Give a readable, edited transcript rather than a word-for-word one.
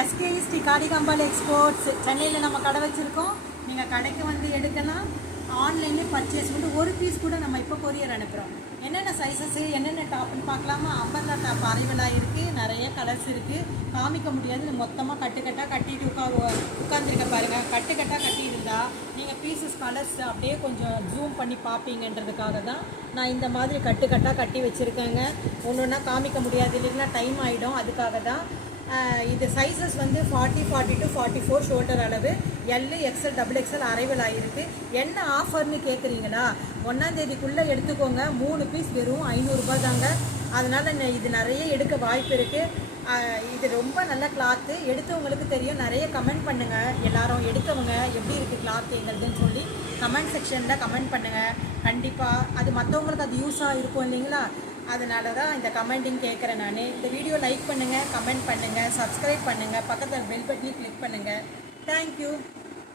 எஸ்கேஇ Sri Kalikambal exports சென்னையில் நம்ம கடை வச்சுருக்கோம். நீங்கள் கடைக்கு வந்து எடுக்கலாம். ஆன்லைன்லேயே பர்ச்சேஸ் வந்து ஒரு பீஸ் கூட நம்ம இப்போ கொரியர் அனுப்புகிறோம். என்னென்ன சைஸஸ்ஸு என்னென்ன டாப்னு பார்க்கலாமா? அம்பர்லா டாப் அரைவலாக இருக்குது, நிறைய கலர்ஸ் இருக்குது. காமிக்க முடியாது, மொத்தமாக கட்டுக்கட்டாக கட்டிட்டு உட்காந்துருக்க பாருங்கள். கட்டுக்கட்டாக கட்டியிருந்தா நீங்கள் பீசஸ் கலர்ஸ் அப்படியே கொஞ்சம் ஜூம் பண்ணி பார்ப்பீங்கன்றதுக்காக தான் நான் இந்த மாதிரி கட்டுக்கட்டாக கட்டி வச்சுருக்கேங்க. ஒன்று ஒன்றா காமிக்க முடியாது இல்லைங்களா, டைம் ஆகிடும். அதுக்காக தான் இது சைஸஸ் வந்து 40, 42, 44 ஷோல்டர் அளவு, L, XL, double XL arrival ஆகிருக்கு. என்ன ஆஃபர்னு கேட்குறீங்களா? 1ஆம் தேதிக்குள்ளே எடுத்துக்கோங்க. 3 பீஸ் வெறும் 500 ரூபாய் தாங்க. அதனால் இது நிறைய எடுக்க வாய்ப்பு இருக்குது. இது ரொம்ப நல்ல கிளாத்து. எடுத்தவங்களுக்கு தெரியும். நிறைய கமெண்ட் பண்ணுங்கள் எல்லாரும், எடுத்தவங்க எப்படி இருக்குது கிளாத் எங்களுதுன்னு சொல்லி கமெண்ட் செக்ஷனில் கமெண்ட் பண்ணுங்கள். கண்டிப்பாக அது மற்றவங்களுக்கு அது யூஸாக இருக்கும் இல்லைங்களா, அதனால தான் இந்த கமெண்டிங் கேட்குறேன் நான். இந்த வீடியோ லைக் பண்ணுங்கள், கமெண்ட் பண்ணுங்கள், சப்ஸ்கிரைப் பண்ணுங்கள், பக்கத்தில் பெல் பட்டனையும் கிளிக் பண்ணுங்கள். தேங்க்யூ.